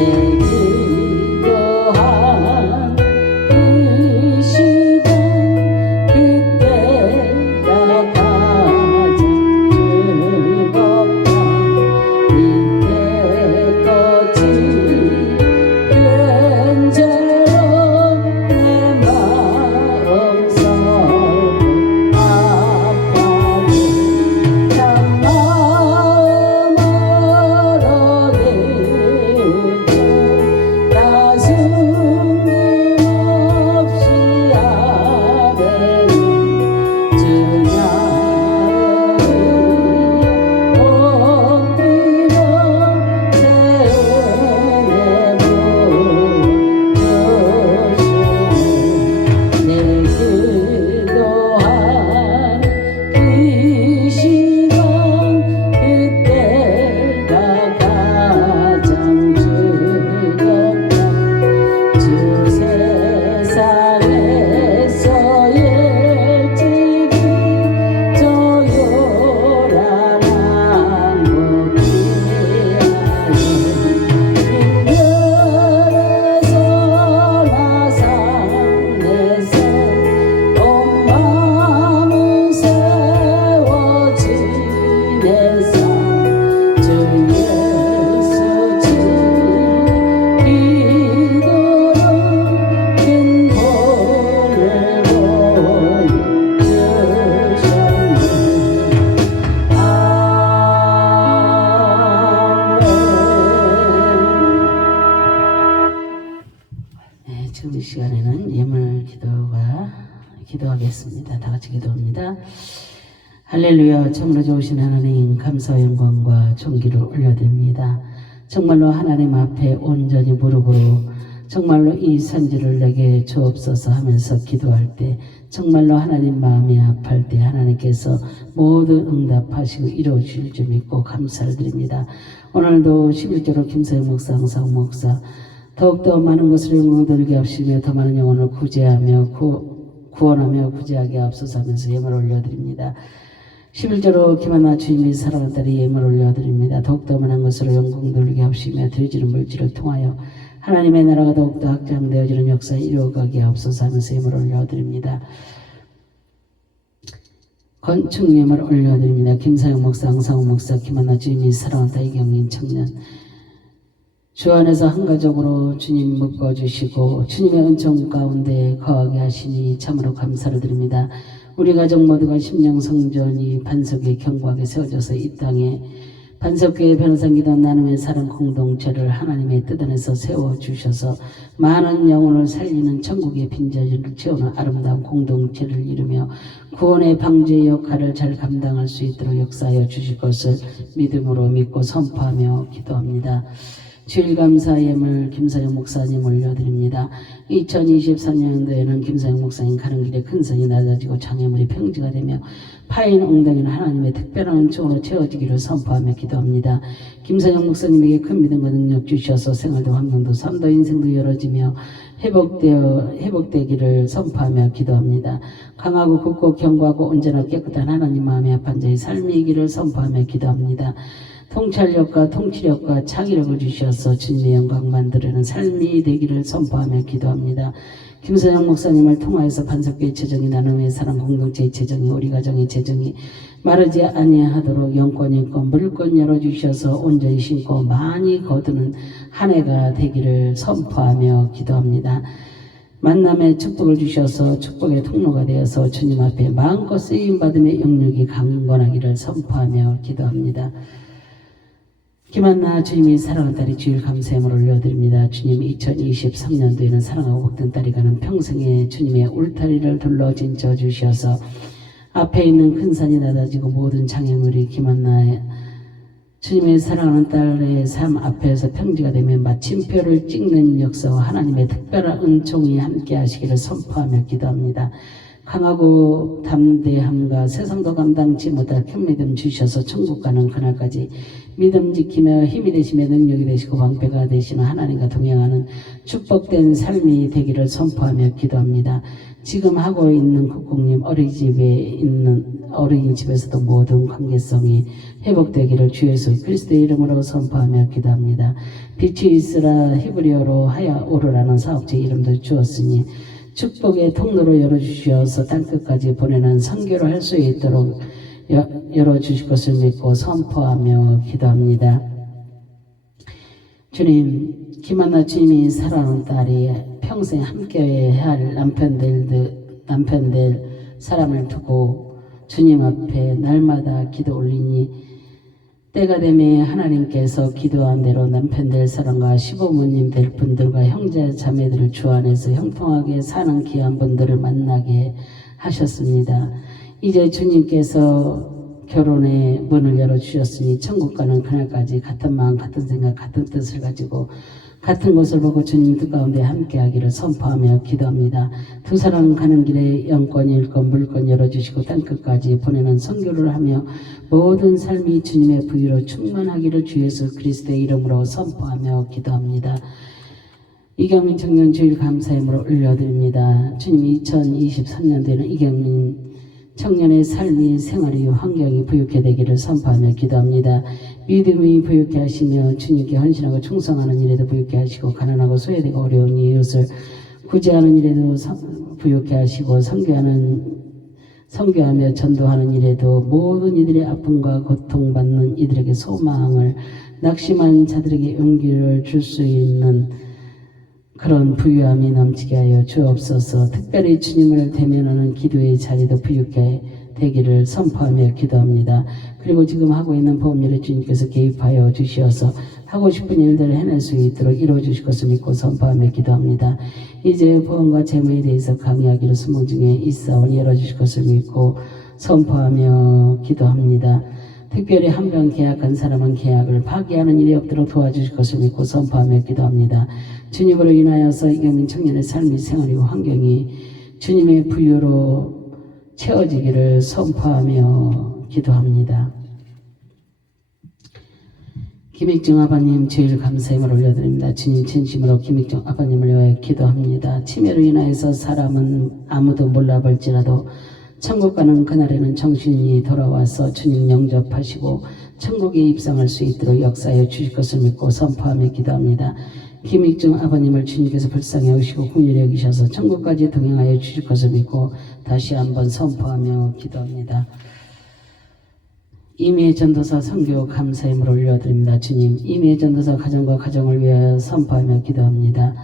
see. 기도하겠습니다. 다 같이 기도합니다. 할렐루야, 참으로 좋으신 하나님, 감사 영광과 존귀를 올려드립니다. 정말로 하나님 앞에 온전히 무릎으로 정말로 이 선지를 내게 주옵소서 하면서 기도할 때 정말로 하나님 마음이 아플 때 하나님께서 모든 응답하시고 이루어 주실 줄 믿고 감사를 드립니다. 오늘도 11조로 김서영 목사, 항상 목사 더욱더 많은 것을 영광들게 하시며 더 많은 영혼을 구제하며 구, 구원하며 구제하게 앞서서 하면서 예물 올려드립니다. 11조로 김하나 주님이 사랑하는 딸이 예물 올려드립니다. 더욱더 많은 것으로 영광 돌리게 하시며 드려지는 물질을 통하여 하나님의 나라가 더욱더 확장되어지는 역사에 이루어가게 앞서서 하면서 예물 올려드립니다. 건축 예물 올려드립니다. 김사영 목사, 항상우 목사, 김하나 주님이 사랑하는 딸 이경민 청년 주 안에서 한가족으로 주님 묶어주시고 주님의 은총 가운데 거하게 하시니 참으로 감사를 드립니다. 우리 가족 모두가 심령 성전이 반석에 견고하게 세워져서 이 땅에 반석교회 변호사기도 나눔의 사랑 공동체를 하나님의 뜻 안에서 세워주셔서 많은 영혼을 살리는 천국의 빈자리를 채우는 아름다운 공동체를 이루며 구원의 방주의 역할을 잘 감당할 수 있도록 역사하여 주실 것을 믿음으로 믿고 선포하며 기도합니다. 주일 감사 예물 김사영 목사님 올려드립니다. 2023년도에는 김사영 목사님 가는 길에 큰 산이 낮아지고 장애물이 평지가 되며 파인 엉덩이는 하나님의 특별한 은총으로 채워지기를 선포하며 기도합니다. 김사영 목사님에게 큰 믿음과 능력 주셔서 생활도 환경도 삶도 인생도 열어지며 회복되어 회복되기를 선포하며 기도합니다. 강하고 굳고 견고하고 온전하고 깨끗한 하나님 마음에 합한 자의 삶이기를 선포하며 기도합니다. 통찰력과 통치력과 창의력을 주셔서 주님의 영광 만들어내는 삶이 되기를 선포하며 기도합니다. 김선영 목사님을 통하여서 반석교의 재정이 나눔의 사랑 공동체의 재정이 우리 가정의 재정이 마르지 아니하도록 영권 영권 물권 열어주셔서 온전히 신고 많이 거두는 한 해가 되기를 선포하며 기도합니다. 만남의 축복을 주셔서 축복의 통로가 되어서 주님 앞에 마음껏 쓰임받음의 영역이 강건하기를 선포하며 기도합니다. 김한나 주님이 사랑하는 딸이 주일 감사함을 올려드립니다. 주님 2023년도에는 사랑하고 복된 딸이 가는 평생에 주님의 울타리를 둘러진 저 주셔서 앞에 있는 큰 산이 낮아지고 모든 장애물이 김한나의 주님의 사랑하는 딸의 삶 앞에서 평지가 되면 마침표를 찍는 역사와 하나님의 특별한 은총이 함께 하시기를 선포하며 기도합니다. 강하고 담대함과 세상도 감당치 못할 큰 믿음 주셔서 천국 가는 그날까지 믿음 지키며 힘이 되시며 능력이 되시고 방패가 되시는 하나님과 동행하는 축복된 삶이 되기를 선포하며 기도합니다. 지금 하고 있는 국공님 어린이집에 있는 어린이집에서도 모든 관계성이 회복되기를 주 예수 그리스도의 이름으로 선포하며 기도합니다. 빛이 있으라 히브리어로 하야 오르라는 사업체 이름도 주었으니 축복의 통로로 열어주셔서 땅끝까지 보내는 선교를 할 수 있도록 열어주실 것을 믿고 선포하며 기도합니다. 주님, 김하나 주님이 사랑하는 딸이 평생 함께해야 할 남편들, 남편들 사람을 두고 주님 앞에 날마다 기도 올리니 때가 되면 하나님께서 기도한 대로 남편들 사랑과 시부모님 될 분들과 형제 자매들을 주 안에서 형통하게 사는 귀한 분들을 만나게 하셨습니다. 이제 주님께서 결혼의 문을 열어주셨으니 천국 가는 그날까지 같은 마음 같은 생각 같은 뜻을 가지고 같은 곳을 보고 주님 뜻 가운데 함께하기를 선포하며 기도합니다. 두 사람 가는 길에 영권, 일권, 물권 열어주시고 땅끝까지 보내는 선교를 하며 모든 삶이 주님의 부유로 충만하기를 주 예수 그리스도의 이름으로 선포하며 기도합니다. 이경민 청년 주일 감사임으로 올려드립니다. 주님 2023년도에는 이경민 청년의 삶이 생활이 환경이 부유케 되기를 선포하며 기도합니다. 믿음이 부유케 하시며 주님께 헌신하고 충성하는 일에도 부유케 하시고 가난하고 소외되고 어려운 이웃을 구제하는 일에도 부유케 하시고 선교하는 선교하며 전도하는 일에도 모든 이들의 아픔과 고통받는 이들에게 소망을 낙심한 자들에게 용기를 줄 수 있는 그런 부유함이 넘치게 하여 주옵소서 특별히 주님을 대면하는 기도의 자리도 부유케 되기를 선포하며 기도합니다. 그리고 지금 하고 있는 법률에 주님께서 개입하여 주시어서 하고 싶은 일들을 해낼 수 있도록 이루어 주실 것을 믿고 선포하며 기도합니다. 이제 보험과 재무에 대해서 강의하기로 수목 중에 이 사업을 열어주실 것을 믿고 선포하며 기도합니다. 특별히 한 번 계약한 사람은 계약을 파기하는 일이 없도록 도와주실 것을 믿고 선포하며 기도합니다. 주님으로 인하여서 이경민 청년의 삶의 생활이 환경이 주님의 부유로 채워지기를 선포하며 기도합니다. 김익중 아버님 제일 감사함을 올려드립니다. 주님 진심으로 김익중 아버님을 위하여 기도합니다. 치매로 인하여서 사람은 아무도 몰라볼지라도 천국 가는 그날에는 정신이 돌아와서 주님 영접하시고 천국에 입성할 수 있도록 역사해 주실 것을 믿고 선포하며 기도합니다. 김익중 아버님을 주님께서 불쌍히 여기시고 훈련히 여기셔서 천국까지 동행하여 주실 것을 믿고 다시 한번 선포하며 기도합니다. 이미의 전도사 선교 감사임을 올려드립니다. 주님, 이미의 전도사 가정과 가정을 위하여 선포하며 기도합니다.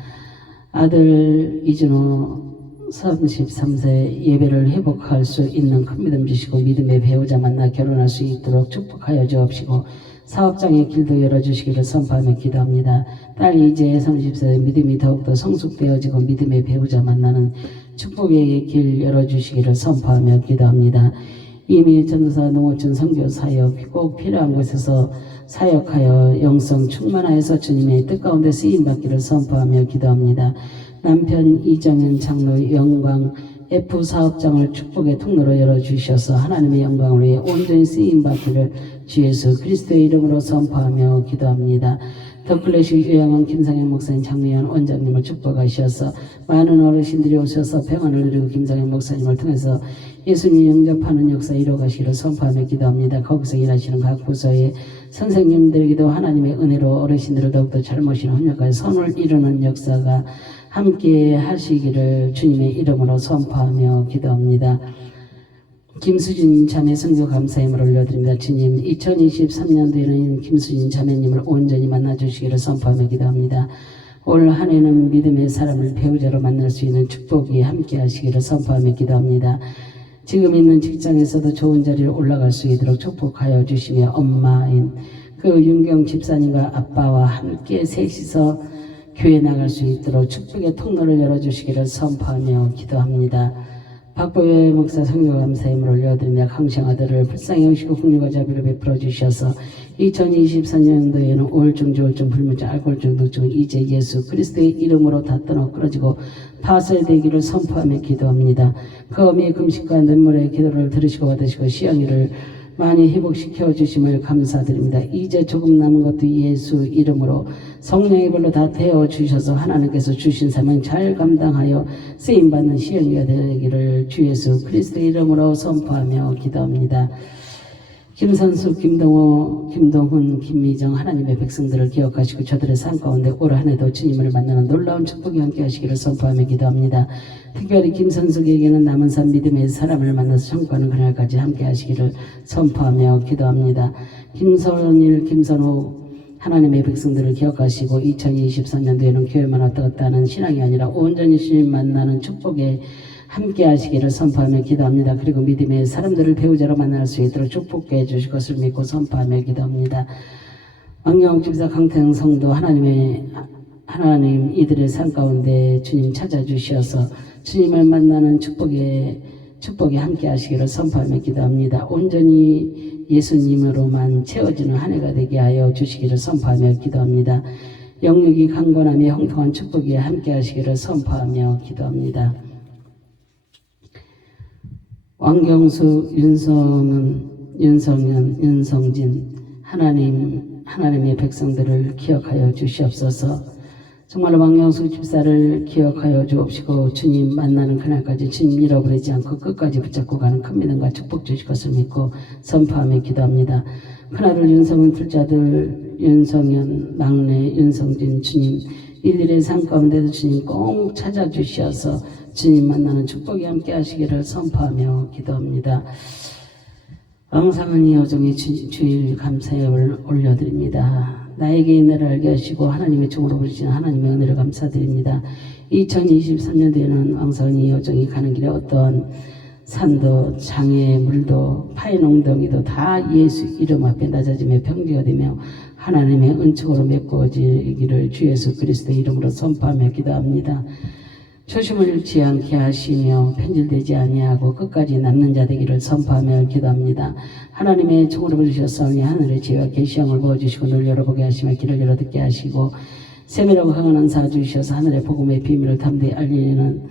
아들 이준호 33세 예배를 회복할 수 있는 큰 믿음 주시고 믿음의 배우자 만나 결혼할 수 있도록 축복하여 주옵시고 사업장의 길도 열어주시기를 선포하며 기도합니다. 딸 이제 30세 믿음이 더욱더 성숙되어지고 믿음의 배우자 만나는 축복의 길 열어주시기를 선포하며 기도합니다. 이미 전도사 농어촌 선교 사역 꼭 필요한 곳에서 사역하여 영성 충만하여서 주님의 뜻 가운데 쓰임 받기를 선포하며 기도합니다. 남편 이정현 장로 영광 F 사업장을 축복의 통로로 열어주셔서 하나님의 영광을 위해 온전히 쓰임 받기를 주 예수 그리스도의 이름으로 선포하며 기도합니다. 더클래식 요양원 김상현 목사님 장미연 원장님을 축복하셔서 많은 어르신들이 오셔서 평안을 누리고 김상현 목사님을 통해서 예수님 영접하는 역사 이뤄가시기를 선포하며 기도합니다. 거기서 일하시는 각 부서의 선생님들에게도 하나님의 은혜로 어르신들을 더욱더 잘 모시는 협력하여 선을 이루는 역사가 함께 하시기를 주님의 이름으로 선포하며 기도합니다. 김수진 자매 성교 감사임을 올려드립니다. 주님 2023년도에는 김수진 자매님을 온전히 만나주시기를 선포하며 기도합니다. 올 한 해는 믿음의 사람을 배우자로 만날 수 있는 축복이 함께 하시기를 선포하며 기도합니다. 지금 있는 직장에서도 좋은 자리에 올라갈 수 있도록 축복하여 주시며 엄마인 그 윤경 집사님과 아빠와 함께 셋이서 교회 나갈 수 있도록 축복의 통로를 열어주시기를 선포하며 기도합니다. 박보혜 목사 성교 감사임을 올려드리며 강생 아들을 불쌍히 여시고 국류가 자비를 베풀어 주셔서 2024년도에는 우울증, 조울증, 불면증, 알코올증, 독증 이제 예수 그리스도의 이름으로 다 떠나 끊어지고 파설되기를 선포하며 기도합니다. 그 어미의 금식과 눈물의 기도를 들으시고 받으시고 시영이를 많이 회복시켜 주심을 감사드립니다. 이제 조금 남은 것도 예수 이름으로 성령의 별로 다 태워 주셔서 하나님께서 주신 사명 잘 감당하여 쓰임 받는 시행이가 되기를 주 예수 그리스도의 이름으로 선포하며 기도합니다. 김선수, 김동호, 김동훈, 김미정 하나님의 백성들을 기억하시고 저들의 삶 가운데 올 한 해도 주님을 만나는 놀라운 축복이 함께 하시기를 선포하며 기도합니다. 특별히 김선숙에게는 남은 삶 믿음의 사람을 만나서 청구하는 그날까지 함께 하시기를 선포하며 기도합니다. 김선일, 김선호 하나님의 백성들을 기억하시고 2023년도에는 교회만 왔다 갔다 하는 신앙이 아니라 온전히 주님 만나는 축복에 함께 하시기를 선포하며 기도합니다. 그리고 믿음의 사람들을 배우자로 만날 수 있도록 축복해 주실 것을 믿고 선포하며 기도합니다. 왕영 집사 강태영 성도 하나님의 하나님 이들의 삶 가운데 주님 찾아주셔서 주님을 만나는 축복에 축복에 함께 하시기를 선포하며 기도합니다. 온전히 예수님으로만 채워지는 한 해가 되게 하여 주시기를 선포하며 기도합니다. 영육이 강건하며 형통한 축복이 함께 하시기를 선포하며 기도합니다. 왕경수, 윤성은, 윤성현, 윤성진 하나님 하나님의 백성들을 기억하여 주시옵소서. 정말 왕영수 집사를 기억하여 주옵시고 주님 만나는 그날까지 주님 잃어버리지 않고 끝까지 붙잡고 가는 큰 믿음과 축복 주실 것을 믿고 선포하며 기도합니다. 큰아들 윤성은 둘째 아들 윤성현 막내 윤성진 주님 이들의 삶 가운데도 주님 꼭 찾아주시어서 주님 만나는 축복이 함께 하시기를 선포하며 기도합니다. 왕상은 이 여정의 주, 주일 감사에 올려드립니다. 나에게 은혜를 알게 하시고 하나님의 종으로 부르시는 하나님의 은혜를 감사드립니다. 2023년도에는 왕상은 이 여정이 가는 길에 어떠한 산도 장애 물도 파인 웅덩이도 다 예수 이름 앞에 낮아짐에 평지가 되며 하나님의 은총으로 메꿔지기를 주 예수 그리스도의 이름으로 선포하며 기도합니다. 초심을 잃지 않게 하시며 편질되지 아니하고 끝까지 남는 자 되기를 선포하며 기도합니다. 하나님의 총으로 부르셨사오니 하늘의 지혜와 계시형을 부어주시고 눈을 열어보게 하시며 길을 열어 듣게 하시고 세밀하고 강한 사 주셔서 하늘의 복음의 비밀을 담대히 알리는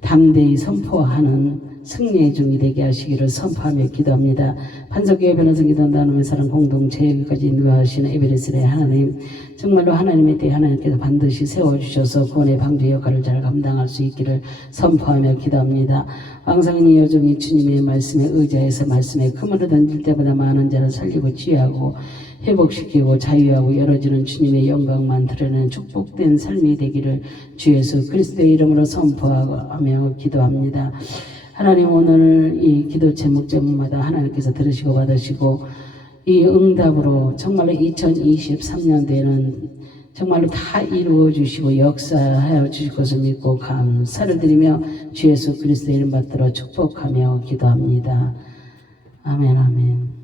담대히 선포하는 승리의 중이 되게 하시기를 선포하며 기도합니다. 판석교회 변호사 기도한다 하는 사람 공동체 여기까지 인도하시는 에베레스의 하나님 정말로 하나님에 대해 하나님께서 반드시 세워주셔서 구원의 방주 역할을 잘 감당할 수 있기를 선포하며 기도합니다. 왕상인이 여종이 주님의 말씀에 의지해서 말씀에 그물을 던질 때보다 많은 자를 살리고 지혜하고 회복시키고 자유하고 열어주는 주님의 영광만 드러내는 축복된 삶이 되기를 주 예수 그리스도의 이름으로 선포하며 기도합니다. 하나님 오늘 이 기도 제목 제목마다 하나님께서 들으시고 받으시고 이 응답으로 정말로 2023년도에는 정말로 다 이루어 주시고 역사하여 주실 것을 믿고 감사를 드리며 주 예수 그리스도의 이름 받들어 축복하며 기도합니다. 아멘 아멘.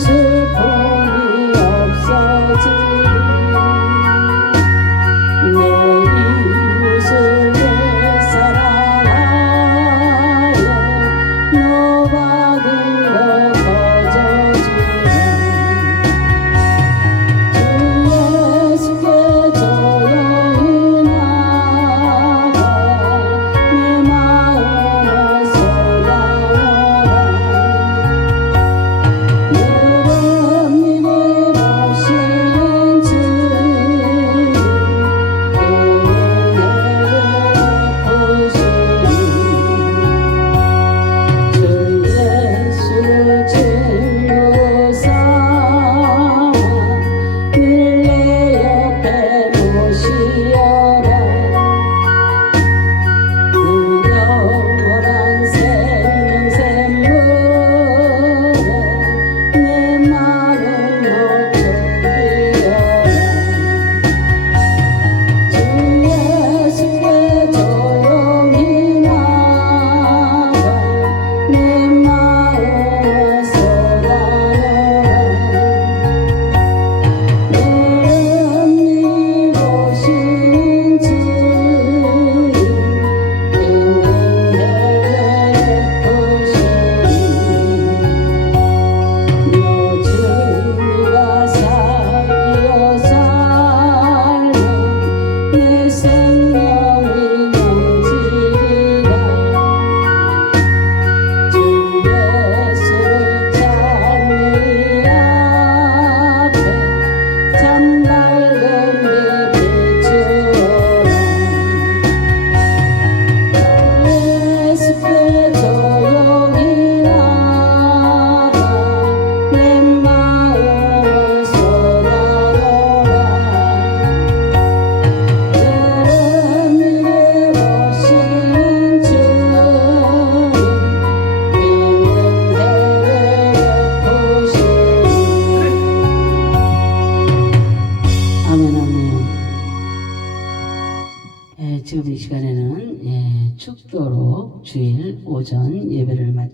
입어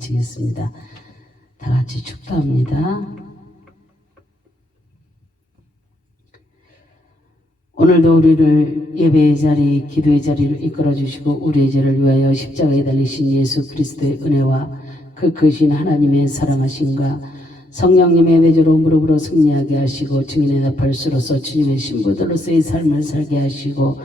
마치겠습니다. 다 같이 축도합니다. 오늘도 우리를 예배의 자리, 기도의 자리로 이끌어 주시고 우리의 죄를 위하여 십자가에 달리신 예수 그리스도의 은혜와 그 크신 하나님의 사랑하심과 성령님의 내조로 무릎으로 승리하게 하시고 증인의 나팔수로서 주님의 신부들로서의 삶을 살게 하시고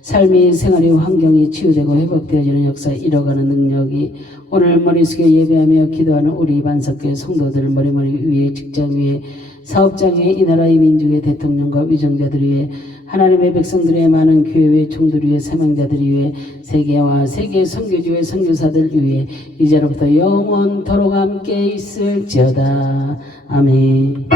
삶이 생활의 환경이 치유되고 회복되어지는 역사에 이뤄가는 능력이 오늘 머릿속에 예배하며 기도하는 우리 반석교회 성도들 머리머리 위에 직장 위에 사업장 위에 이 나라의 민족의 대통령과 위정자들 위에 하나님의 백성들의 많은 교회의 총들 위에 사명자들 위에 세계와 세계 선교주의 선교사들 위에 이제로부터 영원토록 함께 있을지어다. 아멘